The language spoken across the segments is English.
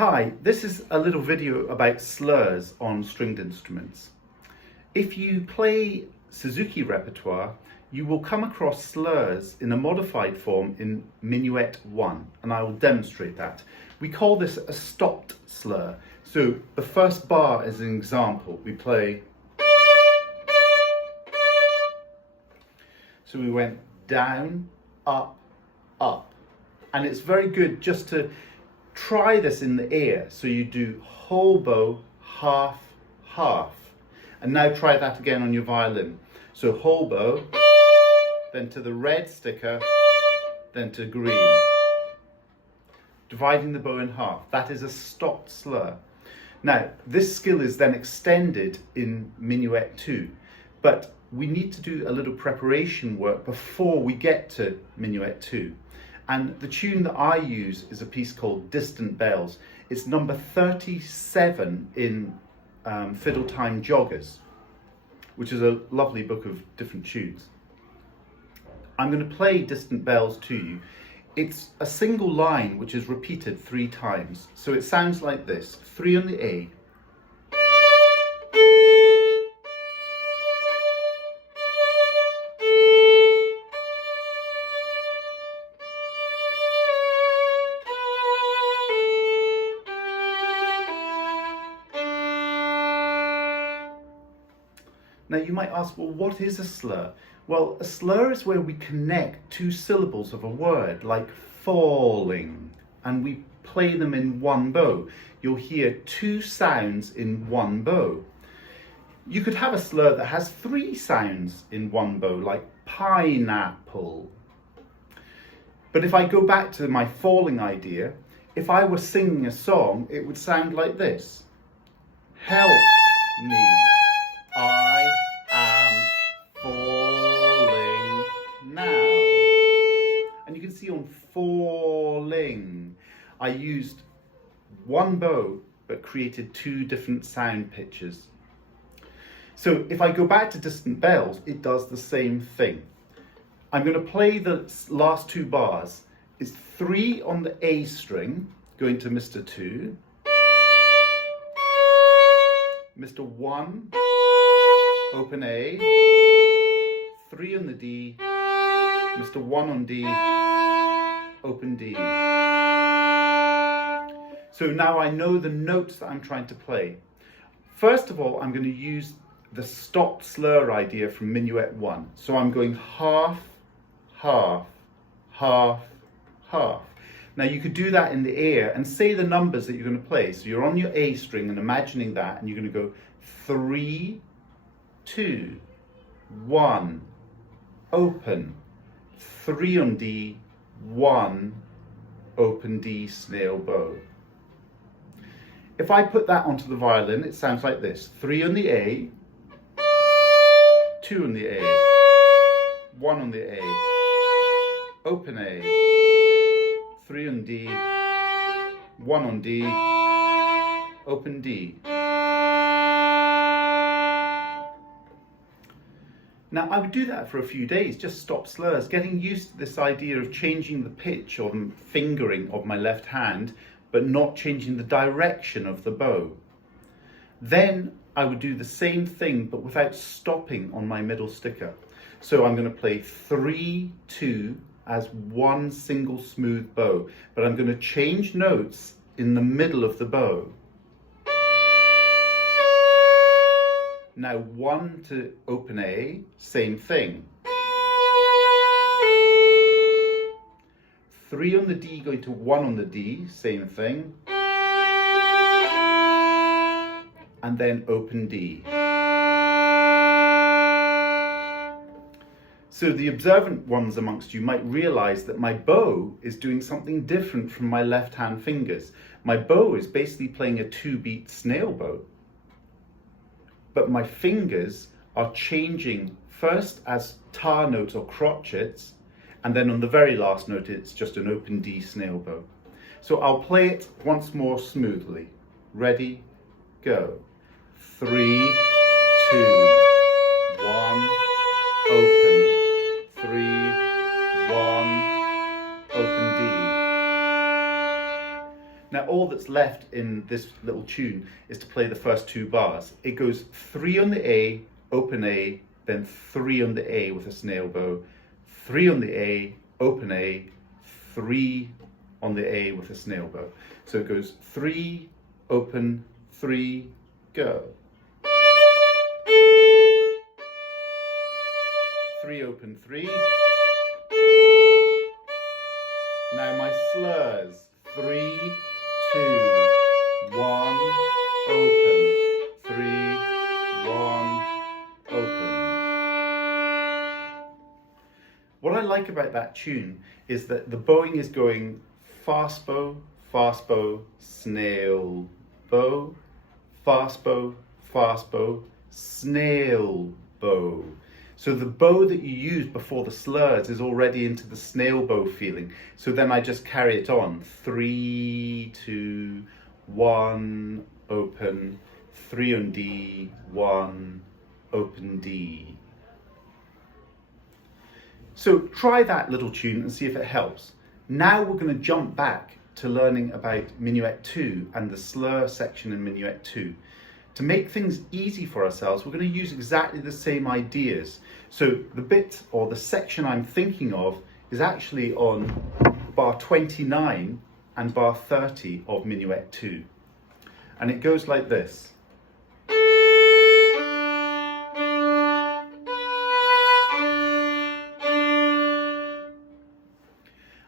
Hi, this is a little video about slurs on stringed instruments. If you play Suzuki repertoire, you will come across slurs in a modified form in Minuet 1, and I will demonstrate that. We call this a stopped slur. So the first bar is an example. We play. So we went down, up, up. And it's very good just to try this in the air. So you do whole bow, half, half. And now try that again on your violin. So whole bow, then to the red sticker, then to green. Dividing the bow in half. That is a stopped slur. Now, this skill is then extended in Minuet 2, but we need to do a little preparation work before we get to Minuet 2. And the tune that I use is a piece called Distant Bells. It's number 37 in Fiddle Time Joggers, which is a lovely book of different tunes. I'm going to play Distant Bells to you. It's a single line which is repeated 3 times. So it sounds like this: 3 on the A, Now you might ask, well, what is a slur? Well, a slur is where we connect 2 syllables of a word, like falling, and we play them in one bow. You'll hear 2 sounds in one bow. You could have a slur that has 3 sounds in one bow, like pineapple. But if I go back to my falling idea, if I were singing a song, it would sound like this. Help me. I am falling now. And you can see on falling, I used one bow but created 2 different sound pitches. So if I go back to Distant Bells, it does the same thing. I'm going to play the last 2 bars. It's 3 on the A string, going to Mr. 2, Mr. 1, open A, 3 on the D, Mr. 1 on D, open D. So now I know the notes that I'm trying to play. First of all, I'm going to use the stopped slur idea from Minuet 1. So I'm going half, half, half, half. Now you could do that in the air and say the numbers that you're going to play. So you're on your A string and imagining that, and you're going to go 3, 2, 1, open, 3 on D, 1, open D, snail bow. If I put that onto the violin, it sounds like this: 3 on the A, 2 on the A, 1 on the A, open A, 3 on D, 1 on D, open D. Now I would do that for a few days, just stop slurs, getting used to this idea of changing the pitch or fingering of my left hand, but not changing the direction of the bow. Then I would do the same thing, but without stopping on my middle sticker. So I'm going to play 3, 2 as one single smooth bow, but I'm going to change notes in the middle of the bow. Now 1 to open A, same thing. 3 on the D going to 1 on the D, same thing. And then open D. So the observant ones amongst you might realize that my bow is doing something different from my left hand fingers. My bow is basically playing a 2-beat snail bow. But my fingers are changing first as tar notes or crotchets, and then on the very last note it's just an open D snail bow. So I'll play it once more smoothly. Ready, go. 3, 2, 1, open. 3, 1, open D. Now all that's left in this little tune is to play the first two bars. It goes 3 on the A, open A, then 3 on the A with a snail bow, 3 on the A, open A, 3 on the A with a snail bow. So it goes 3, open, 3, go. 3, open, 3. Now my slurs. 3, 2, 1, open. 3, 1, open. What I like about that tune is that the bowing is going fast bow, snail bow, fast bow, snail bow. So the bow that you use before the slurs is already into the snail bow feeling. So then I just carry it on. 3, 2, 1, open. 3 on D, 1, open D. So try that little tune and see if it helps. Now we're going to jump back to learning about Minuet 2 and the slur section in Minuet 2. To make things easy for ourselves, we're going to use exactly the same ideas. So the bit or the section I'm thinking of is actually on bar 29 and bar 30 of Minuet 2. And it goes like this.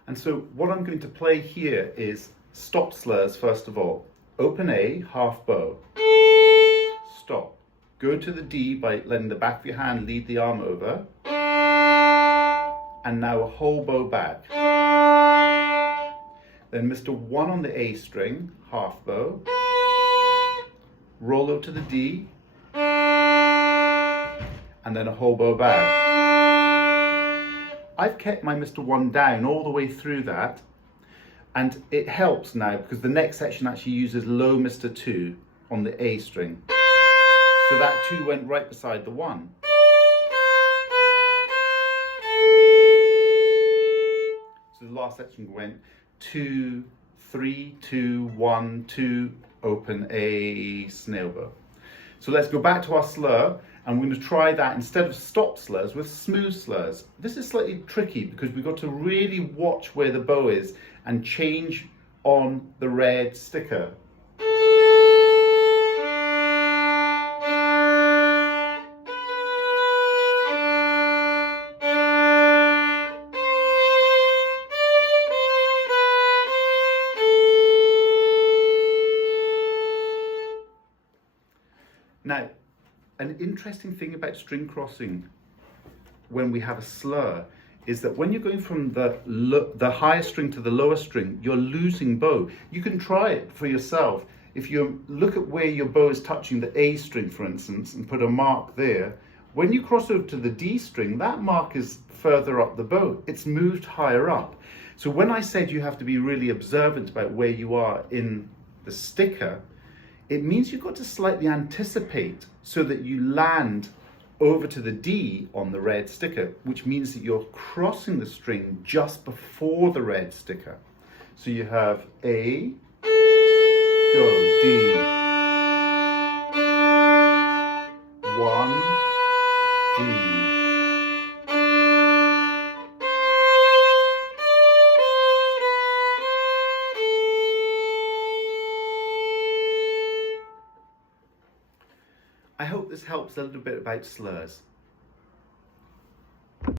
And so what I'm going to play here is stop slurs first of all. Open A, half bow. Stop. Go to the D by letting the back of your hand lead the arm over. And now a whole bow back. Then Mr. 1 on the A string, half bow. Roll over to the D. And then a whole bow back. I've kept my Mr. 1 down all the way through that. And it helps now because the next section actually uses low Mr. 2 on the A string. So that 2 went right beside the 1. So the last section went 2, 3, 2, 1, 2, open A, snail bow. So let's go back to our slur and we're going to try that instead of stop slurs with smooth slurs. This is slightly tricky because we've got to really watch where the bow is and change on the red sticker. Now, an interesting thing about string crossing when we have a slur is that when you're going from the higher string to the lower string, you're losing bow. You can try it for yourself. If you look at where your bow is touching the A string, for instance, and put a mark there, when you cross over to the D string, that mark is further up the bow. It's moved higher up. So when I said you have to be really observant about where you are in the sticker, it means you've got to slightly anticipate so that you land over to the D on the red sticker, which means that you're crossing the string just before the red sticker. So you have A, go, D, 1, D. I hope this helps a little bit about slurs.